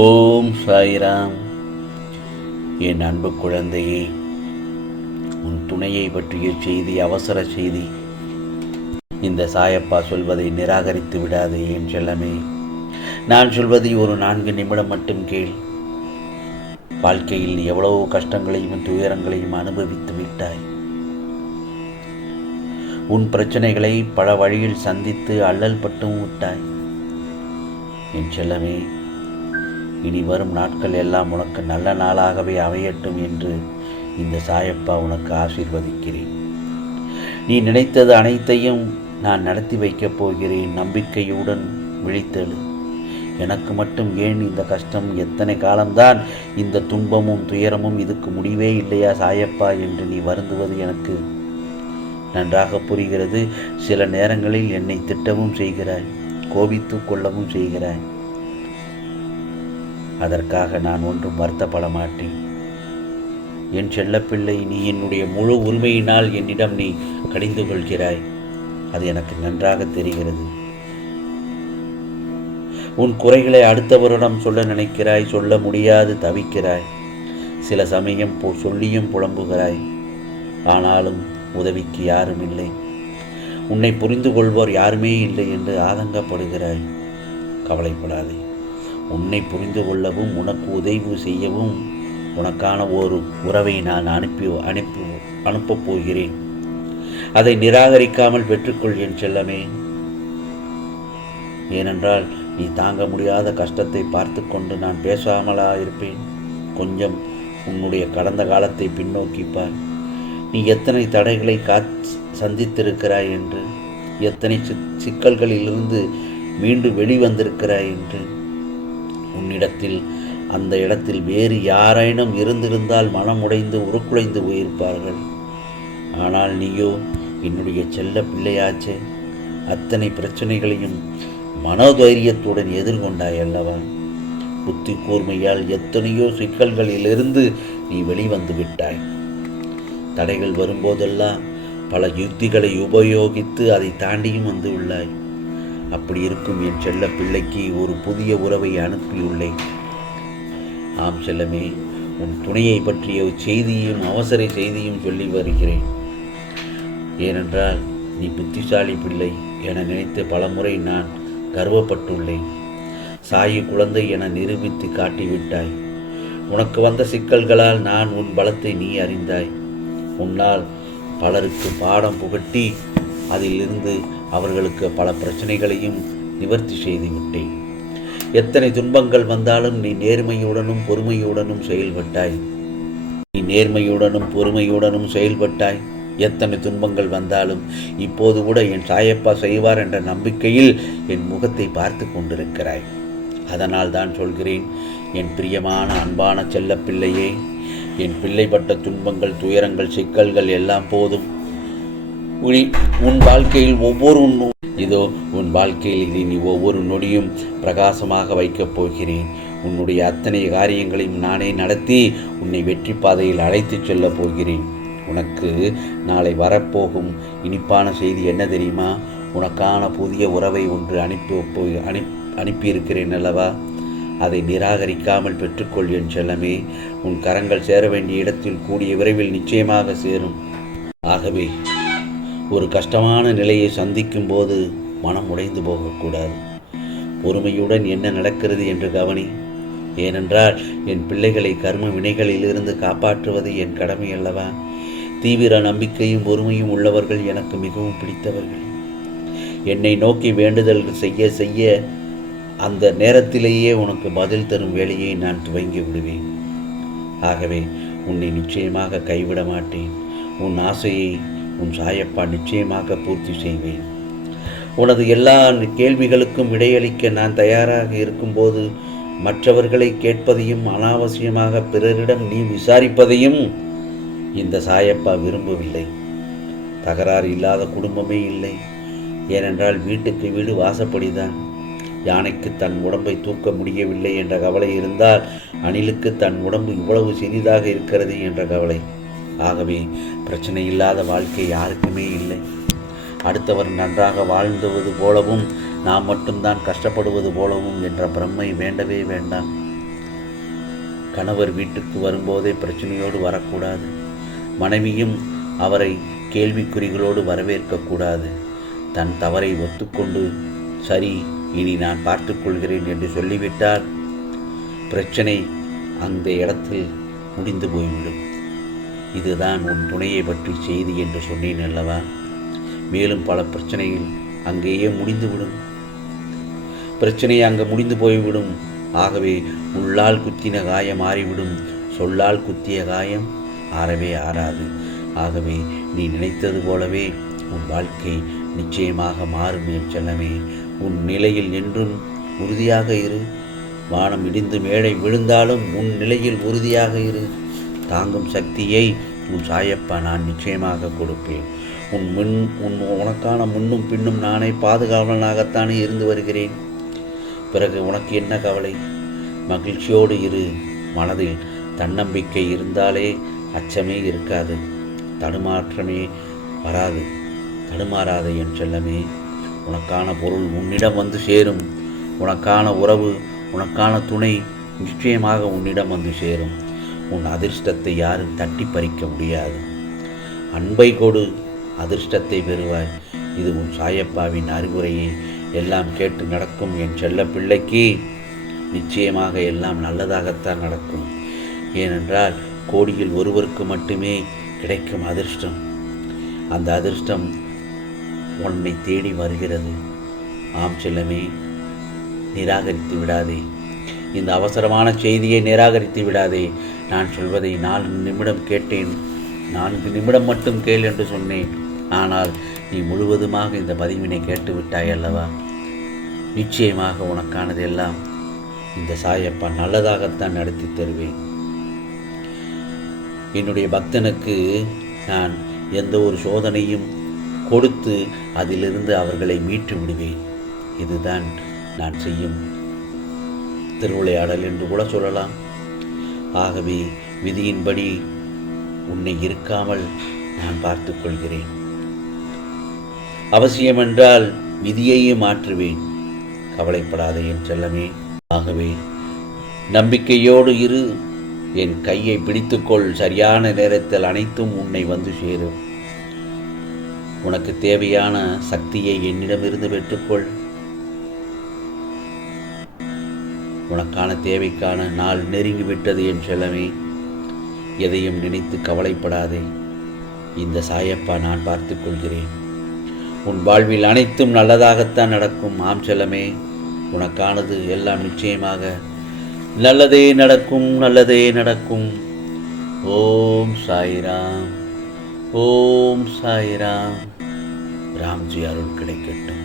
ஓம் சாய்ராம். என் அன்பு குழந்தையே உன் துணையை பற்றிய செய்தி அவசர செய்தி இந்த சாயப்பா சொல்வதை நிராகரித்து விடாதே என் செல்லமே. நான் சொல்வதை ஒரு நான்கு நிமிடம் மட்டும் கேள். வாழ்க்கையில் எவ்வளவோ கஷ்டங்களையும் துயரங்களையும் அனுபவித்து விட்டாய். உன் பிரச்சனைகளை பல வழியில் சந்தித்து அல்லல் பட்டும் விட்டாய். என் செல்லமே இனி வரும் நாட்கள் எல்லாம் உனக்கு நல்ல நாளாகவே அமையட்டும் என்று இந்த சாயப்பா உனக்கு ஆசீர்வதிக்கிறேன். நீ நினைத்தது அனைத்தையும் நான் நடத்தி வைக்கப் போகிறேன். நம்பிக்கையுடன் விழித்தெழு. எனக்கு மட்டும் ஏன் இந்த கஷ்டம்? எத்தனை காலம்தான் இந்த துன்பமும் துயரமும் இதுக்கு முடிவே இல்லையா சாயப்பா என்று நீ வருந்துவது எனக்கு நன்றாக புரிகிறது. சில நேரங்களில் என்னை திட்டவும் செய்கிறாய் கோபித்து கொள்ளவும் செய்கிறாய். அதற்காக நான் ஒன்றும் வருத்தப்பட மாட்டேன் என் செல்லப்பிள்ளை நீ என்னுடைய முழு உரிமையினால் என்னிடம் நீ கடிந்து கொள்கிறாய். அது எனக்கு நன்றாக தெரிகிறது. உன் குறைகளை அடுத்தவரிடம் சொல்ல நினைக்கிறாய் சொல்ல முடியாது தவிக்கிறாய். சில சமயம் போ சொல்லியும் புலம்புகிறாய். ஆனாலும் உதவிக்கு யாரும் இல்லை. உன்னை புரிந்து கொள்வோர் யாருமே இல்லை என்று ஆதங்கப்படுகிறாய். கவலைப்படாதே. உன்னை புரிந்து கொள்ளவும் உனக்கு உதவி செய்யவும் உனக்கான ஒரு உறவை நான் அனுப்பி அனுப்பி அனுப்பப் போகிறேன். அதை நிராகரிக்காமல் பெற்றுக்கொள் என் செல்லமே. ஏனென்றால் நீ தாங்க முடியாத கஷ்டத்தை பார்த்து கொண்டு நான் பேசாமலா இருப்பேன். கொஞ்சம் உன்னுடைய கடந்த காலத்தை பின்னோக்கி பார். நீ எத்தனை தடைகளை காத் சந்தித்திருக்கிறாய் என்று எத்தனை சிக்கல்களிலிருந்து மீண்டும் வெளிவந்திருக்கிறாய் என்று உன்னிடத்தில் அந்த இடத்தில் வேறு யாரேனும் இருந்திருந்தால் மனமுடைந்து உருக்குலைந்து போயிருப்பார்கள். ஆனால் நீயோ என்னுடைய செல்ல பிள்ளையாச்சே அத்தனை பிரச்சனைகளையும் மனோதைரியத்துடன் எதிர்கொண்டாய் அல்லவா? புத்தி கூர்மையால் எத்தனையோ சிக்கல்களிலிருந்து நீ வெளிவந்து விட்டாய். தடைகள் வரும்போதெல்லாம் பல யுக்திகளை உபயோகித்து அதை தாண்டியும் வந்து உள்ளாய். அப்படி இருக்கும் என் செல்ல பிள்ளைக்கு ஒரு புதிய உறவை அனுப்பியுள்ளேன். ஆம் செல்லமே உன் துணையை பற்றிய செய்தியும் அவசர செய்தியும் சொல்லி வருகிறேன். ஏனென்றால் நீ புத்திசாலி பிள்ளை என நினைத்து பலமுறை நான் கர்வப்பட்டுள்ளேன். சாயி குழந்தை என நிரூபித்து காட்டிவிட்டாய். உனக்கு வந்த சிக்கல்களால் நான் உன் பலத்தை நீ அறிந்தாய். உன்னால் பலருக்கு பாடம் புகட்டி அதிலிருந்து அவர்களுக்கு பல பிரச்சனைகளையும் நிவர்த்தி செய்து விட்டேன் எத்தனை துன்பங்கள் வந்தாலும் நீ நேர்மையுடனும் பொறுமையுடனும் செயல்பட்டாய். நீ நேர்மையுடனும் பொறுமையுடனும் செயல்பட்டாய். எத்தனை துன்பங்கள் வந்தாலும் இப்போது கூட என் சாயப்பா செய்வார் என்ற நம்பிக்கையில் என் முகத்தை பார்த்து கொண்டிருக்கிறாய். அதனால் தான் சொல்கிறேன் என் பிரியமான அன்பான செல்லப்பிள்ளையே என் பிள்ளைப்பட்ட துன்பங்கள் துயரங்கள் சிக்கல்கள் எல்லாம் போதும். உனி உன் வாழ்க்கையில் ஒவ்வொரு நொ- இதோ உன் வாழ்க்கையில் இதை நீ ஒவ்வொரு நொடியும் பிரகாசமாக வைக்கப் போகிறேன். உன்னுடைய அத்தனை காரியங்களையும் நானே நடத்தி உன்னை வெற்றி பாதையில் அழைத்துச் செல்லப் போகிறேன். உனக்கு நாளை வரப்போகும் இனிப்பான செய்தி என்ன தெரியுமா? உனக்கான புதிய உறவை ஒன்று அனுப்பி போய் அனுப் அனுப்பியிருக்கிறேன் அல்லவா? அதை நிராகரிக்காமல் பெற்றுக்கொள் என் செல்லமே. உன் கரங்கள் சேர வேண்டிய இடத்தில் கூடிய விரைவில் நிச்சயமாக சேரும். ஆகவே ஒரு கஷ்டமான நிலையை சந்திக்கும் போது மனம் உடைந்து போகக்கூடாது. பொறுமையுடன் என்ன நடக்கிறது என்று கவனி. ஏனென்றால் என் பிள்ளைகளை கர்ம வினைகளிலிருந்து காப்பாற்றுவது என் கடமை அல்லவா? தீவிர நம்பிக்கையும் பொறுமையும் உள்ளவர்கள் எனக்கு மிகவும் பிடித்தவர்கள். என்னை நோக்கி வேண்டுதல்கள் செய்ய செய்ய அந்த நேரத்திலேயே உனக்கு பதில் தரும் வேலையை நான் துவங்கி விடுவேன். ஆகவே உன்னை நிச்சயமாக கைவிட மாட்டேன். உன் ஆசையை உன் சாயப்பா நிச்சயமாக பூர்த்தி செய்வேன். உனது எல்லா கேள்விகளுக்கும் விடையளிக்க நான் தயாராக இருக்கும்போது மற்றவர்களை கேட்பதையும் அனாவசியமாக பிறரிடம் நீ விசாரிப்பதையும் இந்த சாயப்பா விரும்பவில்லை. தகராறு இல்லாத குடும்பமே இல்லை. ஏனென்றால் வீட்டுக்கு வீடு வாசப்படிதான். யானைக்கு தன் உடம்பை தூக்க முடியவில்லை என்ற கவலை இருந்தால் அணிலுக்கு தன் உடம்பு இவ்வளவு சிறிதாக இருக்கிறது என்ற கவலை. ஆகவே பிரச்சனை இல்லாத வாழ்க்கை யாருக்குமே இல்லை. அடுத்தவர் நன்றாக வாழ்ந்துவது போலவும் நாம் மட்டும்தான் கஷ்டப்படுவது போலவும் என்ற பிரம்மை வேண்டவே வேண்டாம். கணவர் வீட்டுக்கு வரும்போதே பிரச்சனையோடு வரக்கூடாது. மனைவியும் அவரை கேள்விக்குறிகளோடு வரவேற்கக்கூடாது. தன் தவறை ஒத்துக்கொண்டு சரி இனி நான் பார்த்துக்கொள்கிறேன் என்று சொல்லிவிட்டால் பிரச்சனை அந்த இடத்தில் முடிந்து போய்விடும். இதுதான் உன் துணையை பற்றி செய்தி என்று சொன்னேன் அல்லவா? மேலும் பல பிரச்சனைகள் அங்கேயே முடிந்துவிடும். பிரச்சனை அங்கே முடிந்து போய்விடும். ஆகவே உள்ளால் குத்தின காயம் மாறிவிடும். சொல்லால் குத்திய காயம் ஆறவே ஆறாது. ஆகவே நீ நினைத்தது போலவே உன் வாழ்க்கை நிச்சயமாக மாறும் என் செல்லமே. உன் நிலையில் என்றும் உறுதியாக இரு. வானம் இடிந்து மேடை விழுந்தாலும் உன் நிலையில் உறுதியாக இரு. தாங்கும் சக்தியை உன் சாயப்பா நான் நிச்சயமாக கொடுப்பேன். உன் முன் உன் உனக்கான முன்னும் பின்னும் நானே பாதுகாவலனாகத்தானே இருந்து வருகிறேன். பிறகு உனக்கு என்ன கவலை? மகிழ்ச்சியோடு இரு. மனதில் தன்னம்பிக்கை இருந்தாலே அச்சமே இருக்காது. தடுமாற்றமே வராது. தடுமாறாத என் செல்லமே. உனக்கான பொருள் உன்னிடம் வந்து சேரும். உனக்கான உறவு உனக்கான துணை நிச்சயமாக உன்னிடம் வந்து சேரும். உன் அதிர்ஷ்டத்தை யாரும் தட்டி பறிக்க முடியாது. அன்பை கொடு அதிர்ஷ்டத்தை பெறுவாய். இது உன் சாயப்பாவின் அறிவுரையை. எல்லாம் கேட்டு நடக்கும் என் செல்ல பிள்ளைக்கு நிச்சயமாக எல்லாம் நல்லதாகத்தான் நடக்கும். ஏனென்றால் கோடியில் ஒருவருக்கு மட்டுமே கிடைக்கும் அதிர்ஷ்டம். அந்த அதிர்ஷ்டம் உன்னை தேடி வருகிறது. ஆம் செல்லமே நிராகரித்து விடாதே. இந்த அவசரமான செய்தியை நிராகரித்து விடாதே. நான் சொல்வதை நான்கு நிமிடம் கேட்டேன். நான்கு நிமிடம் மட்டும் கேள் என்று சொன்னேன். ஆனால் நீ முழுவதுமாக இந்த பதிவினை கேட்டு விட்டாய் அல்லவா நிச்சயமாக உனக்கானது எல்லாம் இந்த சாயப்பா நல்லதாகத்தான் நடத்தி தருவேன். என்னுடைய பக்தனுக்கு நான் எந்த ஒரு சோதனையும் கொடுத்து அதிலிருந்து அவர்களை மீட்டு விடுவேன். இதுதான் நான் செய்யும் திருவிளையாடல் என்று கூட சொல்லலாம். ஆகவே விதியின்படி உன்னை இருக்காமல் நான் பார்த்து கொள்கிறேன். அவசியமென்றால் விதியையே மாற்றுவேன். கவலைப்படாதே என் செல்லமே. ஆகவே நம்பிக்கையோடு இரு. என் கையை பிடித்துக்கொள். சரியான நேரத்தில் அனைத்தும் உன்னை வந்து சேரும். உனக்கு தேவையான சக்தியை என்னிடமிருந்து பெற்றுக்கொள். உனக்கான தேவைக்கான நாள் நெருங்கிவிட்டது என் செல்லமே. எதையும் நினைத்து கவலைப்படாதே. இந்த சாயப்பா நான் பார்த்து கொள்கிறேன். உன் வாழ்வில் அனைத்தும் நல்லதாகத்தான் நடக்கும். ஆம் செல்லமே உனக்கானது எல்லாம் நிச்சயமாக நல்லதே நடக்கும் நல்லதே நடக்கும். ஓம் சாய்ராம் ஓம் சாய்ராம். ராம்ஜி அருள் கிடைக்கட்டும்.